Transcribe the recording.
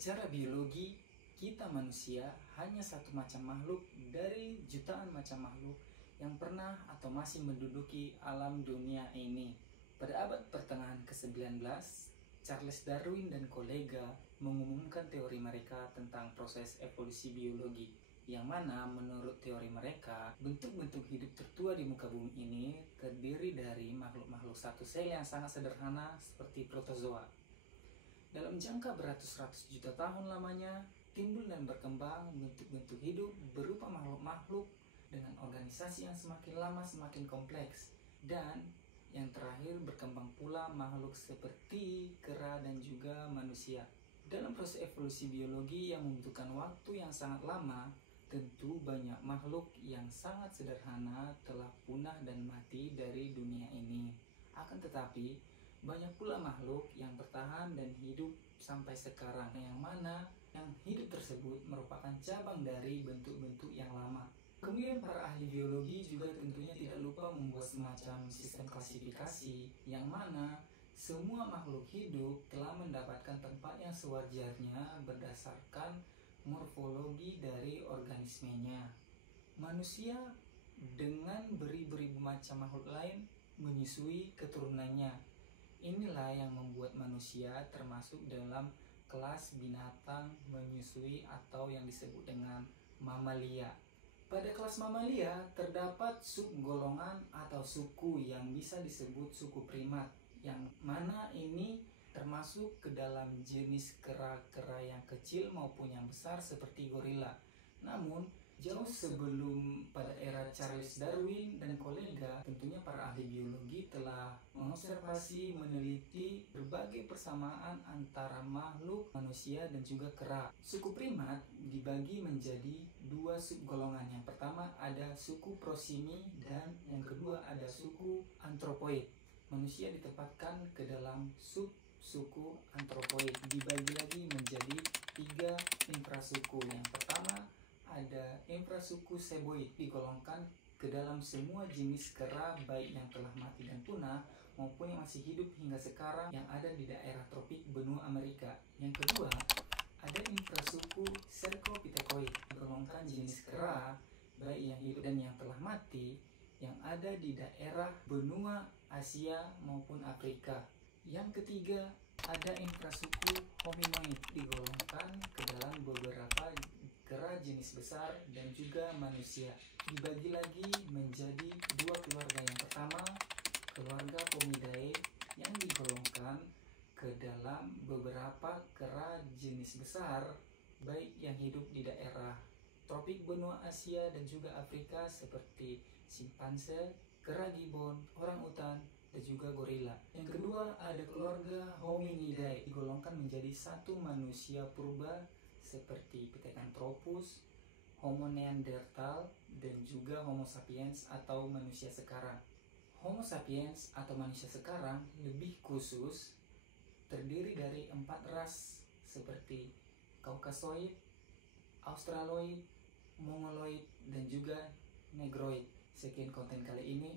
Secara biologi, kita manusia hanya satu macam makhluk dari jutaan macam makhluk yang pernah atau masih menduduki alam dunia ini. Pada abad pertengahan ke-19, Charles Darwin dan kolega mengumumkan teori mereka tentang proses evolusi biologi, yang mana menurut teori mereka, bentuk-bentuk hidup tertua di muka bumi ini terdiri dari makhluk-makhluk satu sel yang sangat sederhana seperti protozoa. Dalam jangka beratus-ratus juta tahun lamanya, timbul dan berkembang bentuk-bentuk hidup berupa makhluk-makhluk dengan organisasi yang semakin lama semakin kompleks. Dan yang terakhir berkembang pula makhluk seperti kera dan juga manusia. Dalam proses evolusi biologi yang membutuhkan waktu yang sangat lama, tentu banyak makhluk yang sangat sederhana telah punah dan mati dari dunia ini. Akan tetapi, banyak pula makhluk yang bertahan dan hidup sampai sekarang, yang mana yang hidup tersebut merupakan cabang dari bentuk-bentuk yang lama. Kemudian para ahli biologi juga tentunya tidak lupa membuat semacam sistem klasifikasi, yang mana semua makhluk hidup telah mendapatkan tempat yang sewajarnya berdasarkan morfologi dari organismenya. Manusia dengan beribu-ribu macam makhluk lain menyusui keturunannya. Inilah yang membuat manusia termasuk dalam kelas binatang menyusui atau yang disebut dengan mamalia. Pada kelas mamalia terdapat subgolongan atau suku yang bisa disebut suku primat, yang mana ini termasuk ke dalam jenis kera-kera yang kecil maupun yang besar seperti gorila. Namun jauh sebelum pada era Charles Darwin dan kolega, tentunya para ahli biologi telah mengobservasi, meneliti berbagai persamaan antara makhluk manusia dan juga kera. Suku primat dibagi menjadi dua subgolongan. Yang pertama ada suku prosimi dan yang kedua ada suku antropoid. Manusia ditempatkan ke dalam suku antropoid. Dibagi lagi menjadi 3 infrasuku. Yang pertama ada infrasuku seboid, digolongkan ke dalam semua jenis kera baik yang telah mati dan punah maupun yang masih hidup hingga sekarang yang ada di daerah tropik benua Amerika. Yang kedua, ada infrasuku cercopithecoi, digolongkan jenis kera baik yang hidup dan yang telah mati yang ada di daerah benua Asia maupun Afrika. Yang ketiga, ada infrasuku hominoid, digolongkan ke dalam beberapa kera jenis besar dan juga manusia. Dibagi lagi menjadi 2 keluarga. Yang pertama, keluarga Pomidae yang digolongkan ke dalam beberapa kera jenis besar baik yang hidup di daerah tropik benua Asia dan juga Afrika seperti simpanse, kera gibbon, orangutan, dan juga gorila. Yang kedua ada keluarga Hominidae, digolongkan menjadi satu manusia purba seperti Pithecanthropus, Homo neanderthal, dan juga Homo sapiens atau manusia sekarang. Homo sapiens atau manusia sekarang lebih khusus terdiri dari 4 ras seperti Caucasoid, Australoid, Mongoloid, dan juga Negroid. Sekian konten kali ini.